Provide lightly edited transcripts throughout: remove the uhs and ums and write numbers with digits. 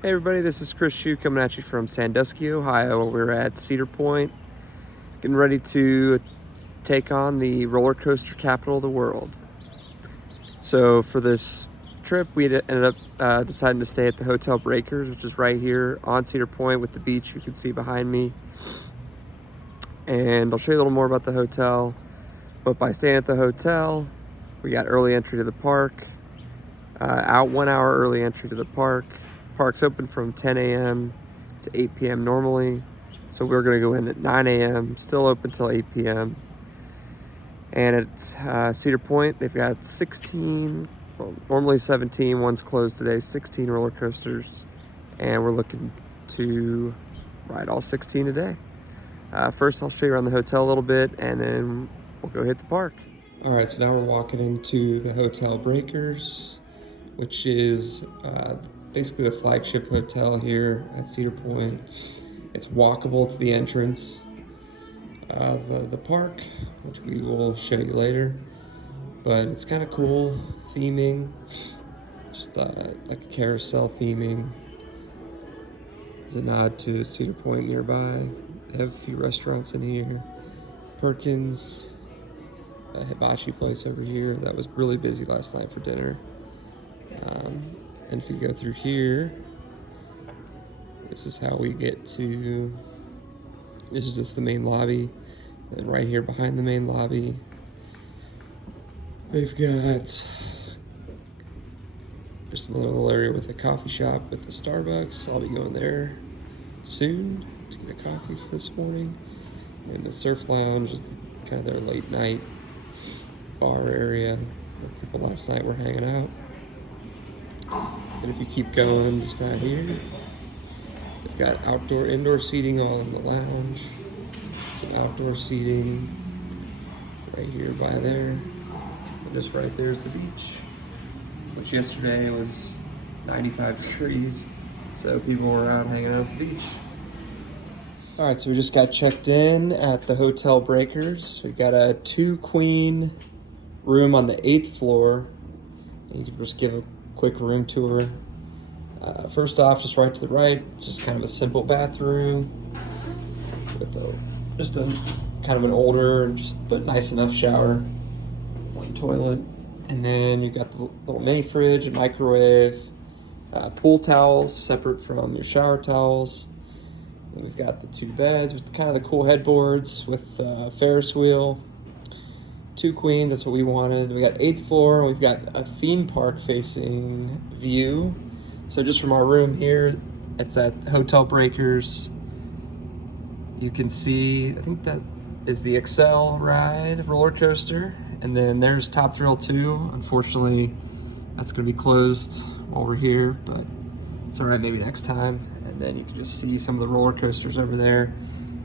Hey everybody, this is Chris Shue coming at you from Sandusky, Ohio. We're at Cedar Point, getting ready to take on the roller coaster capital of the world. So for this trip, we ended up deciding to stay at the Hotel Breakers, which is right here on Cedar Point with the beach you can see behind me. And I'll show you a little more about the hotel. But by staying at the hotel, we got early entry to the park, out 1 hour early entry to the park. Park's open from 10 a.m. to 8 p.m. normally, so we're going to go in at 9 a.m. Still open till 8 p.m. And at Cedar Point, they've got 16, well, normally 17. One's closed today. 16 roller coasters, and we're looking to ride all 16 today. First, I'll show you around the hotel a little bit, and then we'll go hit the park. All right, so now we're walking into the Hotel Breakers, which is basically the flagship hotel here at Cedar Point. It's walkable to the entrance of the park, which we will show you later. But it's kind of cool theming, just like a carousel theming. There's a nod to Cedar Point nearby. They have a few restaurants in here. Perkins, a hibachi place over here. That was really busy last night for dinner. And if you go through here, this is how we get to, this is just the main lobby. And right here behind the main lobby, they've got just a little area with a coffee shop with the Starbucks. I'll be going there soon to get a coffee for this morning. And the surf lounge is kind of their late night bar area where people last night were hanging out. And if you keep going just out here, they've got indoor seating all in the lounge, some outdoor seating right here by there, and just right there is the beach, which yesterday was 95 degrees, so people were out hanging out at the beach. All right, so we just got checked in at the Hotel Breakers. We got a 2-queen room on the 8th floor. You can just give a quick room tour. First off, just right to the right, it's just kind of a simple bathroom with just a kind of an older, but nice enough shower, one toilet, and then you got the little mini fridge and microwave, pool towels separate from your shower towels. And we've got the 2 beds with kind of the cool headboards with Ferris wheel. 2 queens, that's what we wanted. We got 8th floor, and we've got a theme park facing view. So just from our room here, it's at Hotel Breakers. You can see, I think that is the Excel ride roller coaster. And then there's Top Thrill 2. Unfortunately, that's gonna be closed while we're here, but it's all right, maybe next time. And then you can just see some of the roller coasters over there,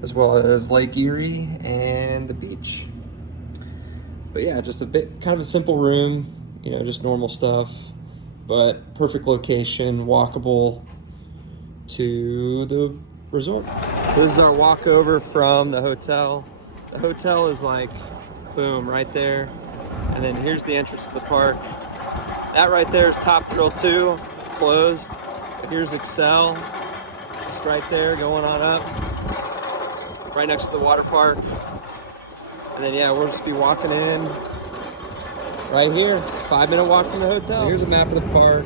as well as Lake Erie and the beach. But yeah, just kind of a simple room, just normal stuff, but perfect location, walkable to the resort. So this is our walkover from the hotel. The hotel is like, boom, right there. And then here's the entrance to the park. That right there is Top Thrill 2, closed. Here's Excel, just right there, going on up, right next to the water park. And then, yeah, we'll just be walking in right here, 5-minute walk from the hotel. So here's a map of the park.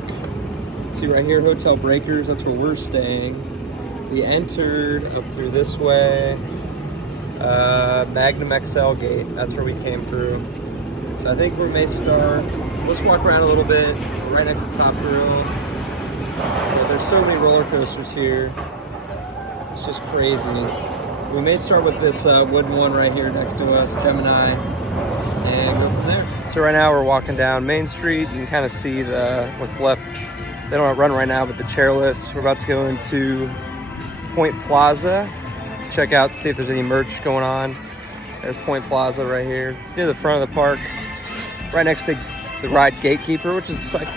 See right here, Hotel Breakers, that's where we're staying. We entered up through this way, Magnum XL gate, that's where we came through. So I think we may start, let's walk around a little bit, right next to Top Thrill. There's so many roller coasters here, it's just crazy. We may start with this wooden one right here next to us, Gemini, and go from there. So right now we're walking down Main Street. You can kind of see what's left. They don't run right now, but the chairlifts. We're about to go into Point Plaza to check out, see if there's any merch going on. There's Point Plaza right here. It's near the front of the park, right next to the ride Gatekeeper, which is like,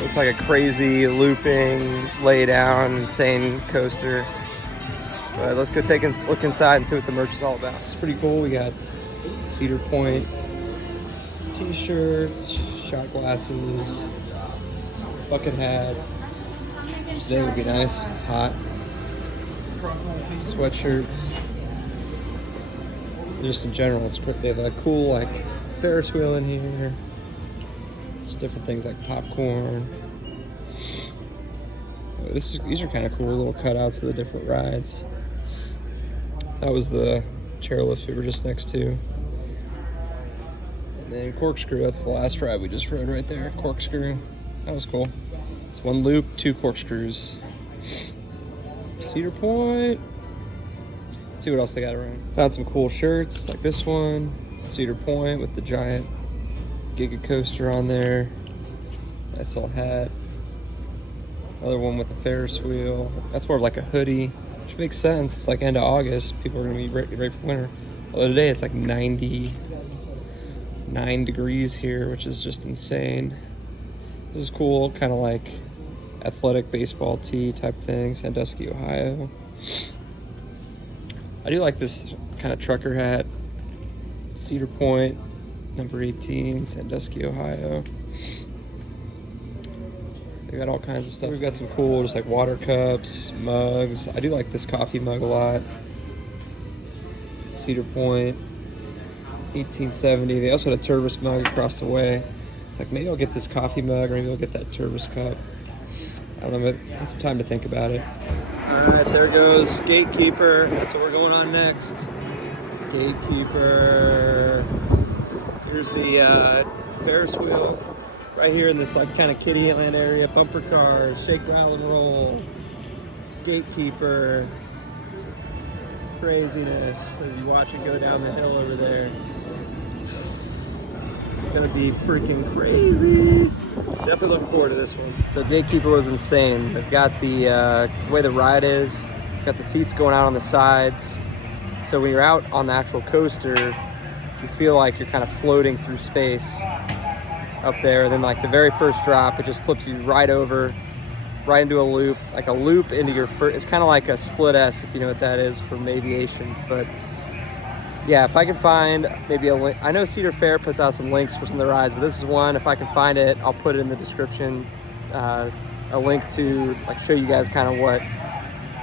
looks like a crazy looping, lay down, insane coaster. But let's go take a look inside and see what the merch is all about. It's pretty cool. We got Cedar Point t-shirts, shot glasses, bucket hat, Today would be nice. It's hot. Sweatshirts. Just in general, it's pretty. They have a cool like Ferris wheel in here. Just different things like popcorn. Oh, these are kind of cool little cutouts of the different rides. That was the chairlift we were just next to. And then corkscrew, that's the last ride we just rode right there. Corkscrew, that was cool. It's one loop, 2 corkscrews. Cedar Point. Let's see what else they got around. Found some cool shirts like this one. Cedar Point with the giant Giga coaster on there. Nice little hat. Another one with a Ferris wheel. That's more of like a hoodie, which makes sense. It's like end of August. People are gonna be ready for winter. Although today it's like 99 degrees here, which is just insane. This is cool, kind of like athletic baseball tee type thing, Sandusky, Ohio. I do like this kind of trucker hat. Cedar Point, number 18, Sandusky, Ohio. They got all kinds of stuff. We've got some cool, just like water cups, mugs. I do like this coffee mug a lot. Cedar Point, 1870. They also had a Turbis mug across the way. It's like, maybe I'll get this coffee mug, or maybe I'll get that Turbis cup. I don't know, but I need some time to think about it. All right, there goes Gatekeeper. That's what we're going on next. Gatekeeper. Here's the Ferris wheel. Right here in this like kind of kiddie land area. Bumper cars, shake, rattle, and roll. Gatekeeper. Craziness as you watch it go down the hill over there. It's gonna be freaking crazy. Definitely looking forward to this one. So Gatekeeper was insane. They've got the way the ride is. Got the seats going out on the sides. So when you're out on the actual coaster, you feel like you're kind of floating through space up there. Then like the very first drop, it just flips you right over, right into a loop, like a loop into your first. It's kind of like a split S, if you know what that is from aviation. But yeah, if I can find maybe a link. I know Cedar Fair puts out some links for some of the rides, but this is one. If I can find it, I'll put it in the description. A link to like show you guys kind of what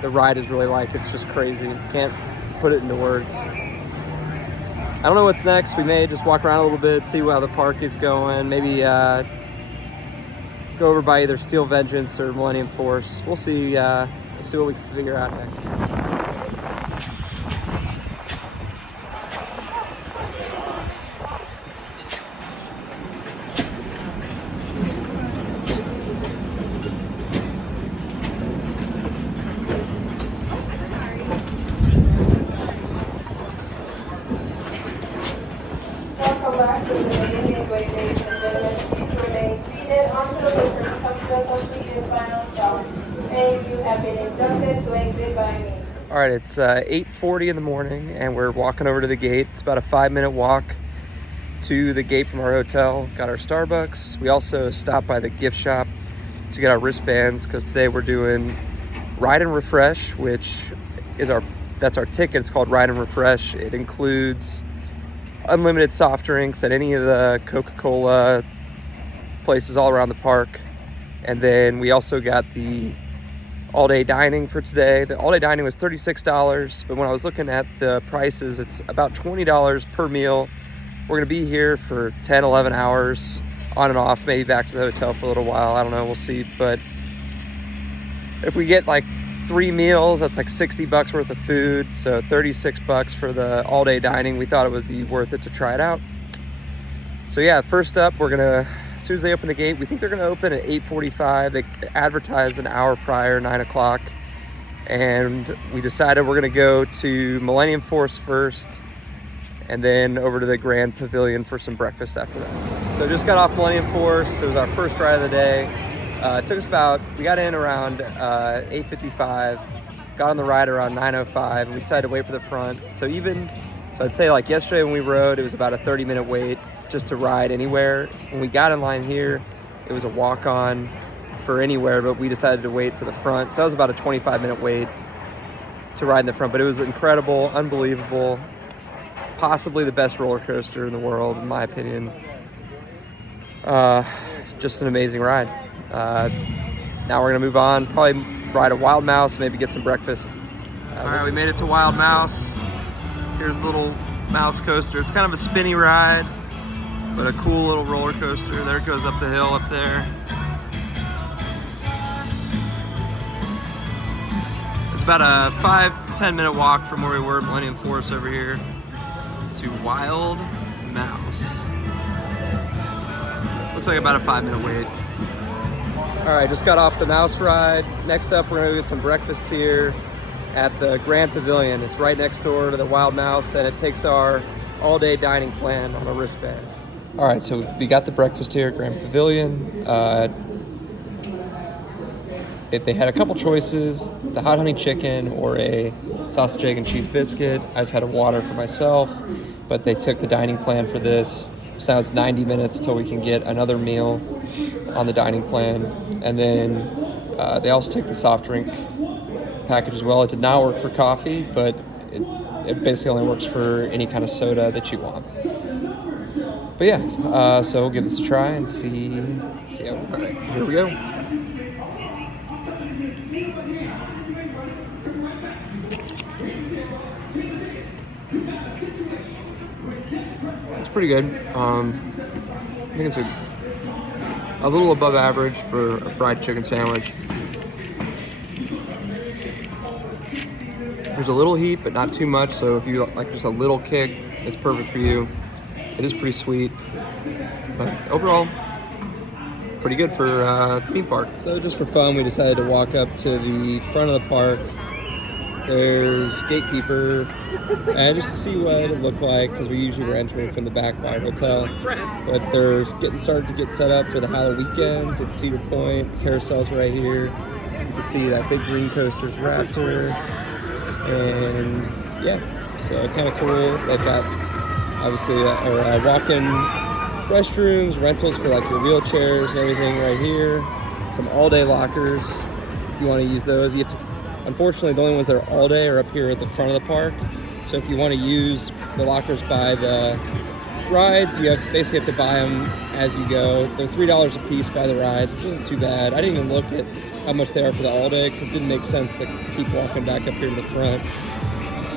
the ride is really like. It's just crazy. Can't put it into words. I don't know what's next. We may just walk around a little bit, see how the park is going. Maybe go over by either Steel Vengeance or Millenium Force. We'll see. We'll see what we can figure out next. Welcome back to the Millenium Force, ladies and gentlemen. Please remain seated until the first of the completed final stop, and you have been instructed to exit by me. All right, it's 8:40 in the morning, and we're walking over to the gate. It's about a 5-minute walk to the gate from our hotel. Got our Starbucks. We also stopped by the gift shop to get our wristbands because today we're doing Ride and Refresh, which is that's our ticket. It's called Ride and Refresh. It includes unlimited soft drinks at any of the Coca-Cola places all around the park. And then we also got the all-day dining for today. The all-day dining was $36, but when I was looking at the prices, it's about $20 per meal. We're gonna be here for 10, 11 hours on and off, maybe back to the hotel for a little while. I don't know, we'll see. But if we get like 3 meals, that's like $60 worth of food. So $36 for the all-day dining. We thought it would be worth it to try it out. So yeah, first up, we're gonna, as soon as they open the gate, we think they're gonna open at 8:45. They advertised an hour prior, 9 o'clock. And we decided we're gonna go to Millenium Force first, and then over to the Grand Pavilion for some breakfast after that. So just got off Millenium Force. It was our first ride of the day. It took us we got in around 8:55, got on the ride around 9:05, and we decided to wait for the front. So I'd say like yesterday when we rode, it was about a 30-minute wait just to ride anywhere. When we got in line here, it was a walk-on for anywhere, but we decided to wait for the front. So that was about a 25-minute wait to ride in the front, but it was incredible, unbelievable, possibly the best roller coaster in the world, in my opinion. Just an amazing ride. Now we're gonna move on, probably ride a Wild Mouse, maybe get some breakfast. All right, we made it to Wild Mouse. Here's the little mouse coaster. It's kind of a spinny ride, but a cool little roller coaster. There it goes up the hill up there. It's about a 5-10 minute walk from where we were at Millenium Force over here to Wild Mouse. Looks like about a 5-minute wait. All right, just got off the mouse ride. Next up, we're gonna go get some breakfast here at the Grand Pavilion. It's right next door to the Wild Mouse, and it takes our all-day dining plan on a wristband. All right, so we got the breakfast here at Grand Pavilion. They had a couple choices, the hot honey chicken or a sausage, egg, and cheese biscuit. I just had a water for myself, but they took the dining plan for this. So now it's 90 minutes till we can get another meal on the dining plan. And then they also took the soft drink package as well. It did not work for coffee, but it basically only works for any kind of soda that you want. But yeah, so we'll give this a try and see how we go. Here we go. It's pretty good. I think it's a little above average for a fried chicken sandwich. There's a little heat, but not too much, so if you like just a little kick, it's perfect for you. It is pretty sweet, but overall, pretty good for the theme park. So just for fun, we decided to walk up to the front of the park. There's Gatekeeper, and just to see what it looked like, because we usually were entering from the back by our hotel. But they're started to get set up for the Halloween weekends at Cedar Point. Carousel's right here. You can see that big green coaster's Raptor, and yeah, so kind of cool. They've got obviously walk-in restrooms, rentals for like your wheelchairs and everything right here. Some all-day lockers if you want to use those. You have to. Unfortunately, the only ones that are all day are up here at the front of the park. So if you want to use the lockers by the rides, you basically have to buy them as you go. They're $3 a piece by the rides, which isn't too bad. I didn't even look at how much they are for the all day because it didn't make sense to keep walking back up here to the front.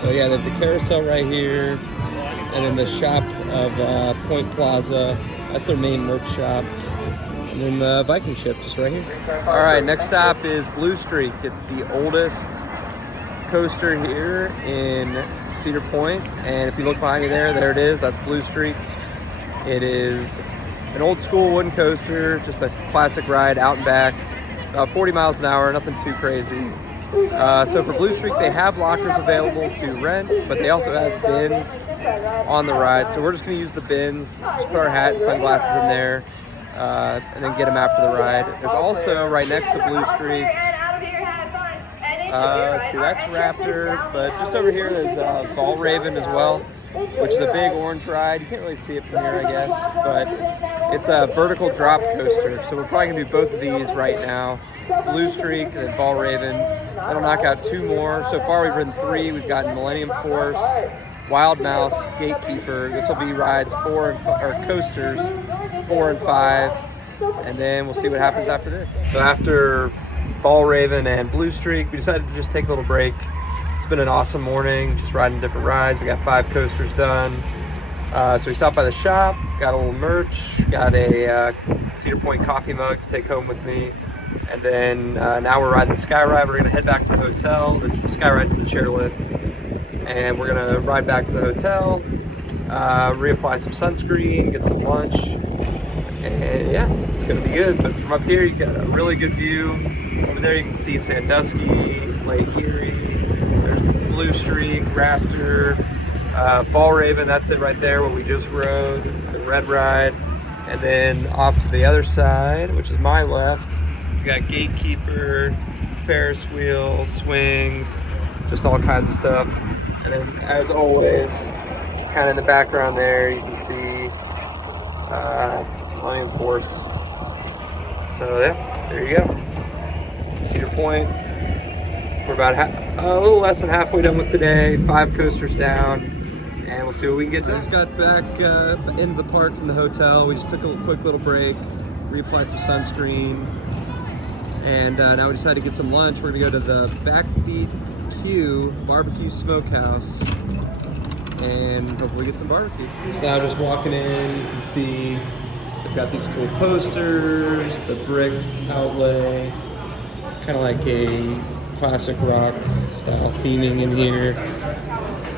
But yeah, they have the carousel right here, and then the shop of Point Plaza. That's their main merch shop. And then the Viking ship just right here. All right, next stop is Blue Streak. It's the oldest coaster here in Cedar Point. And if you look behind me there it is. That's Blue Streak. It is an old school wooden coaster, just a classic ride out and back. About 40 miles an hour, nothing too crazy. So for Blue Streak, they have lockers available to rent, but they also have bins on the ride. So we're just gonna use the bins, just put our hat and sunglasses in there. And then get them after the ride. There's also right next to Blue Streak. Let's see, that's Raptor, but just over here there's Valraven as well, which is a big orange ride. You can't really see it from here, I guess, but it's a vertical drop coaster. So we're probably gonna do both of these right now. Blue Streak and then Valraven. That'll knock out 2 more. So far we've ridden 3. We've gotten Millenium Force, Wild Mouse, Gatekeeper. This will be rides 4 and 5, or coasters 4 and 5, and then we'll see what happens after this. So after Valraven and Blue Streak, we decided to just take a little break. It's been an awesome morning, just riding different rides. We got 5 coasters done. So we stopped by the shop, got a little merch, got a Cedar Point coffee mug to take home with me. And then now we're riding the Skyride. We're gonna head back to the hotel. The Skyride's the chairlift. And we're gonna ride back to the hotel, reapply some sunscreen, get some lunch, and yeah, it's gonna be good. But from up here, you got a really good view. Over there, you can see Sandusky, Lake Erie. There's Blue Streak, Raptor, Valraven. That's it right there, where we just rode the red ride. And then off to the other side, which is my left, we got Gatekeeper, Ferris wheel, swings, just all kinds of stuff. And then, as always, kind of in the background there, you can see Millenium Force. So yeah, there you go. Cedar Point. We're about a little less than halfway done with today. 5 coasters down, and we'll see what we can get done. Just got back into the park from the hotel. We just took a quick little break, reapplied some sunscreen, And now we decided to get some lunch. We're gonna go to the Backbeat Q Barbecue Smokehouse and hopefully get some barbecue. So now just walking in, you can see they've got these cool posters, the brick outlay, kind of like a classic rock style theming in here.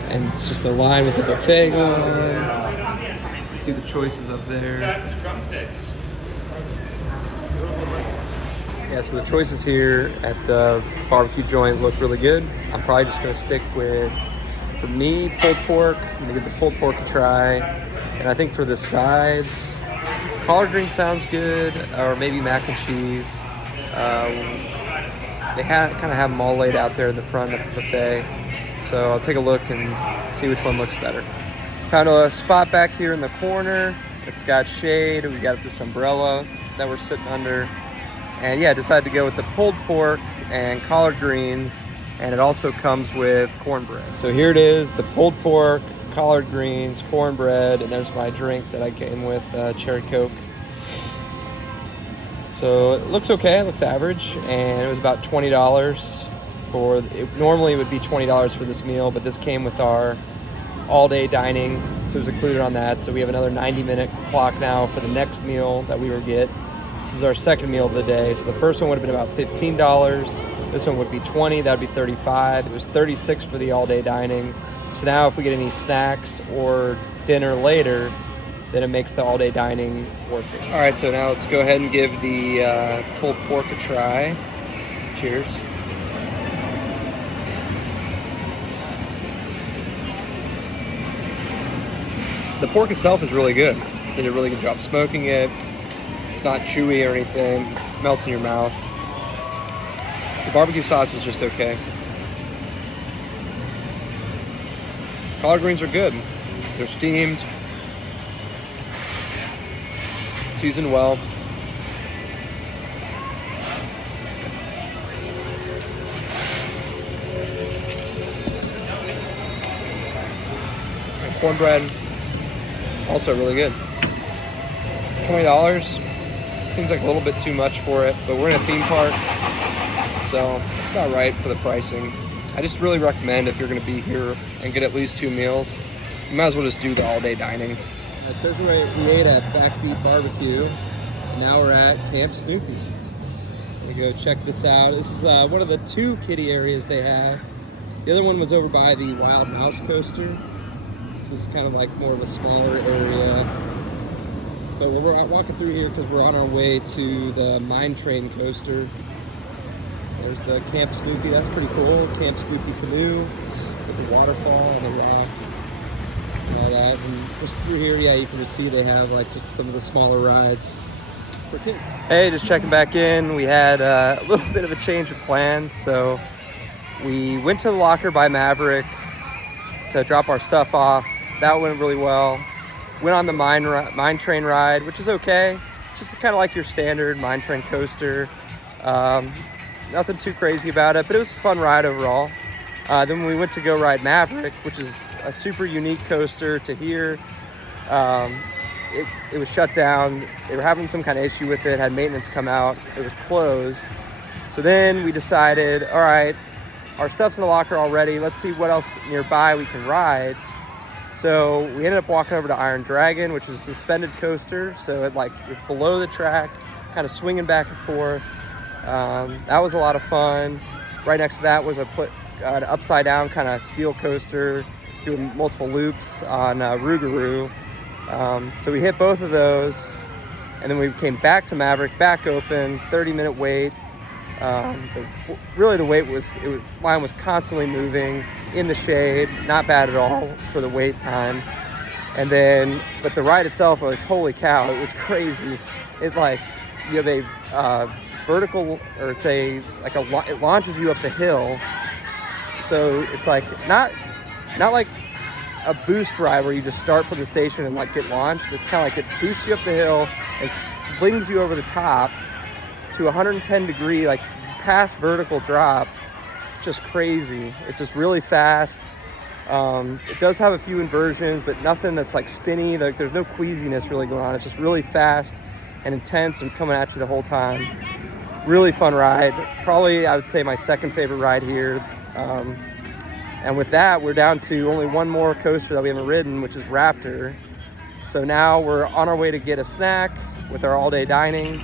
And it's just a line with the buffet going on. You can see the choices up there. Yeah, so the choices here at the barbecue joint look really good. I'm probably just gonna stick with, for me, pulled pork. I'm gonna give the pulled pork a try. And I think for the sides, collard green sounds good, or maybe mac and cheese. They kind of have them all laid out there in the front of the buffet. So I'll take a look and see which one looks better. Found a spot back here in the corner. It's got shade. We got this umbrella that we're sitting under. And yeah, decided to go with the pulled pork and collard greens, and it also comes with cornbread. So here it is, the pulled pork, collard greens, cornbread, and there's my drink that I came with, cherry Coke. So it looks okay, it looks average, and it was about $20 for, normally it would be $20 for this meal, but this came with our all-day dining, so it was included on that. So we have another 90-minute clock now for the next meal that we will get. This is our second meal of the day. So the first one would have been about $15. This one would be $20. That would be $35. It was $36 for the all-day dining. So now if we get any snacks or dinner later, then it makes the all-day dining worth it. All right, so now let's go ahead and give the pulled pork a try. Cheers. The pork itself is really good. Did a really good job smoking it. It's not chewy or anything, melts in your mouth. The barbecue sauce is just okay. Collard greens are good. They're steamed, seasoned well. And cornbread, also really good. $20. Seems like a little bit too much for it, but we're in a theme park, so it's about right for the pricing. I just really recommend, if you're going to be here and get at least 2 meals, you might as well just do the all-day dining. So we ate at Backbeat Barbecue. Now we're at Camp Snoopy. We go check this out. This is one of the 2 kiddie areas they have. The other one was over by the Wild Mouse Coaster. This is kind of like more of a smaller area. But we're walking through here because we're on our way to the Mine Train Coaster. There's the Camp Snoopy, that's pretty cool. Camp Snoopy canoe with the waterfall and the rock and all that. And just through here, yeah, you can just see they have like just some of the smaller rides for kids. Hey, just checking back in. We had a little bit of a change of plans. So we went to the locker by Maverick to drop our stuff off. That went really well. Went on the mine train ride, which is okay. Just kind of like your standard mine train coaster. Nothing too crazy about it, but it was a fun ride overall. Then we went to go ride Maverick, which is a super unique coaster to here. It was shut down. They were having some kind of issue with it, had maintenance come out. It was closed. So then we decided, all right, our stuff's in the locker already. Let's see what else nearby we can ride. So we ended up walking over to Iron Dragon, which is a suspended coaster. So it you're below the track, kind of swinging back and forth. That was a lot of fun. Right next to that was an upside down kind of steel coaster, doing multiple loops on Rougarou. So we hit both of those, and then we came back to Maverick, back open, 30-minute wait. The line was constantly moving in the shade, not bad at all for the wait time. And then, but the ride itself, holy cow, it was crazy. It they've vertical, or it launches you up the hill. So it's not like a boost ride where you just start from the station and get launched. It's kind of like it boosts you up the hill and flings you over the top to 110 degree, past vertical drop. Just crazy. It's just really fast. It does have a few inversions, but nothing that's spinny. There's no queasiness really going on. It's just really fast and intense and coming at you the whole time. Really fun ride. Probably, I would say, my second favorite ride here. And with that, we're down to only one more coaster that we haven't ridden, which is Raptor. So now we're on our way to get a snack with our all-day dining.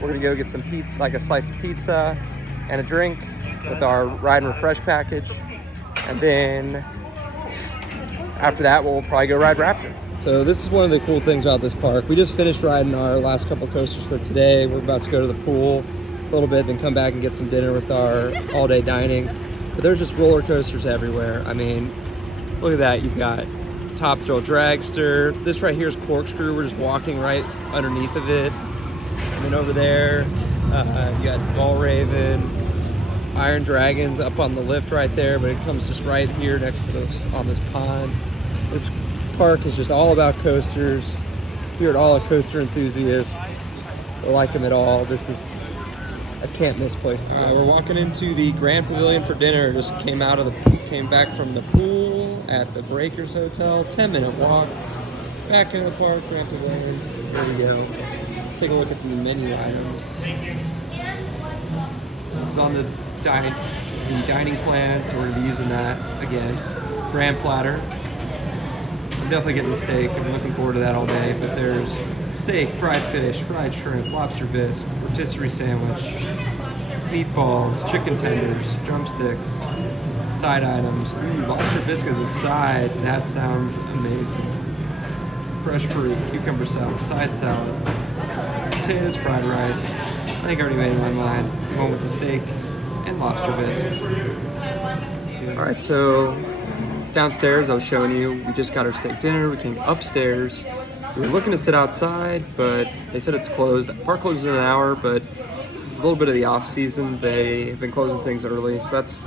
We're gonna go get some like a slice of pizza and a drink with our ride and refresh package. And then after that, we'll probably go ride Raptor. So this is one of the cool things about this park. We just finished riding our last couple coasters for today. We're about to go to the pool a little bit, then come back and get some dinner with our all-day dining. But there's just roller coasters everywhere. I mean, look at that. You've got Top Thrill Dragster. This right here is Corkscrew. We're just walking right underneath of it. And then over there, you got Valraven, Iron Dragons up on the lift right there, but it comes just right here next to on this pond. This park is just all about coasters. We're all coaster enthusiasts. We like them at all. This is a can't miss place to go. We're walking into the Grand Pavilion for dinner. Just came back from the pool at the Breakers Hotel. 10-minute walk back in the park, Grand Pavilion. There we go. Let's take a look at the menu items. This is on the dining plan, so we're gonna be using that again. Grand platter. I'm definitely getting the steak. I'm looking forward to that all day. But there's steak, fried fish, fried shrimp, lobster bisque, rotisserie sandwich, meatballs, chicken tenders, drumsticks, side items. Ooh, lobster bisque as a side. That sounds amazing. Fresh fruit, cucumber salad, side salad, potatoes, fried rice. I think I already made up my mind. Going with the steak and lobster bisque. All right, so downstairs I was showing you, we just got our steak dinner. We came upstairs. We were looking to sit outside, but they said it's closed. Park closes in an hour, but since it's a little bit of the off season, they have been closing things early. So that's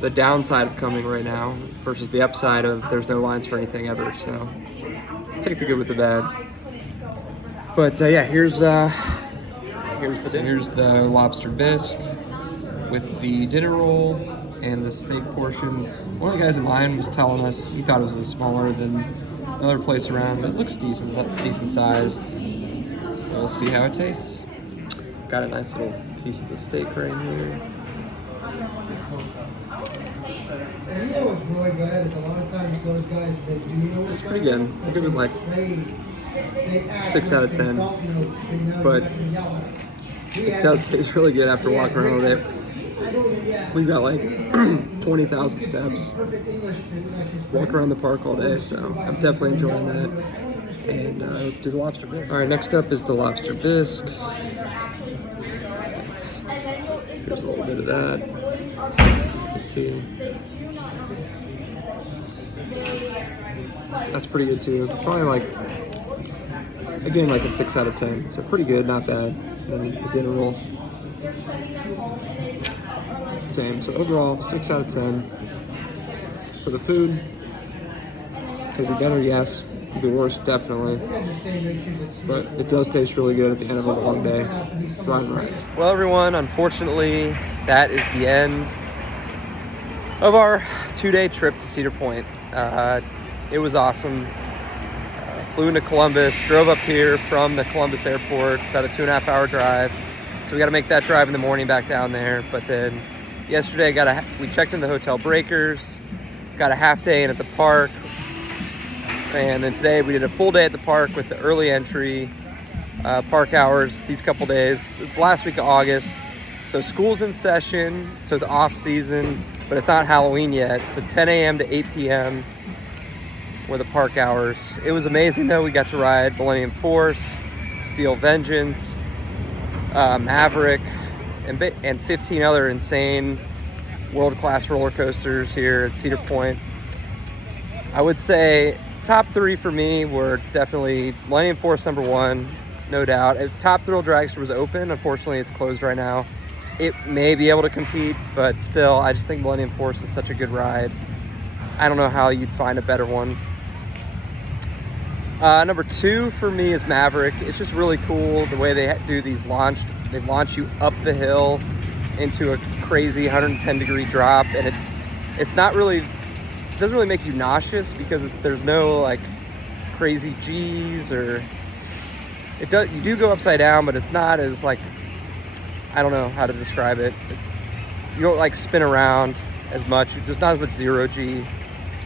the downside of coming right now versus the upside of there's no lines for anything ever. So take the good with the bad. But yeah, here's the lobster bisque with the dinner roll and the steak portion. One of the guys in line was telling us he thought it was a little smaller than another place around, but it looks decent sized. We'll see how it tastes. Got a nice little piece of the steak right here. And you know what's really bad is a lot of times those guys, they do know It's pretty good. I'll give it like 6 out of 10. But it does taste really good after walking around with it. We've got like 20,000 steps. Walk around the park all day, so I'm definitely enjoying that. And let's do the lobster bisque. All right, next up is the lobster bisque. Here's a little bit of that. You can see. That's pretty good too. Probably like, again, like a 6 out of 10. So pretty good, not bad. And then the dinner roll. Same. So overall, 6 out of 10. For the food, could be better, yes. Could be worse, definitely. But it does taste really good at the end of a long day. Riding rides. Well, everyone, unfortunately, that is the end of our 2-day trip to Cedar Point. It was awesome. Flew into Columbus, drove up here from the Columbus airport, about a 2.5-hour drive. So we got to make that drive in the morning back down there. But then yesterday, we checked in the Hotel Breakers, got a half day in at the park. And then today we did a full day at the park with the early entry park hours these couple days. This is the last week of August. So school's in session, so it's off season, but it's not Halloween yet. So 10 a.m. to 8 p.m. were the park hours. It was amazing though. We got to ride Millenium Force, Steel Vengence, Maverick, and 15 other insane world-class roller coasters here at Cedar Point. I would say top 3 for me were definitely Millenium Force #1, no doubt. If Top Thrill Dragster was open, unfortunately it's closed right now. It may be able to compete, but still, I just think Millenium Force is such a good ride. I don't know how you'd find a better one. Number 2 for me is Maverick. It's just really cool the way they do these they launch you up the hill into a crazy 110-degree drop, and it's not really, it doesn't really make you nauseous because there's no like crazy G's or you do go upside down, but it's not as like I don't know how to describe it. You don't like spin around as much. There's not as much zero G. And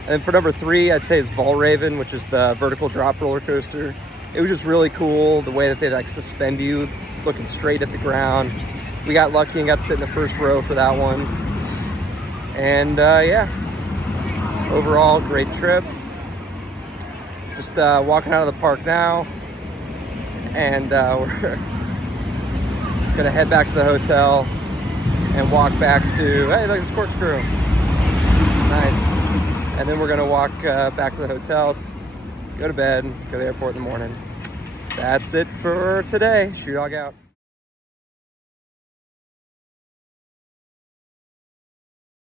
then for number 3, I'd say is Valraven, which is the vertical drop roller coaster. It was just really cool the way that they like suspend you looking straight at the ground. We got lucky and got to sit in the first row for that one. And yeah, overall great trip. Just walking out of the park now, and we're gonna head back to the hotel and walk back to, hey, look, it's Corkscrew. Nice. And then we're gonna walk back to the hotel, go to bed, go to the airport in the morning. That's it for today. Shoe Dog out.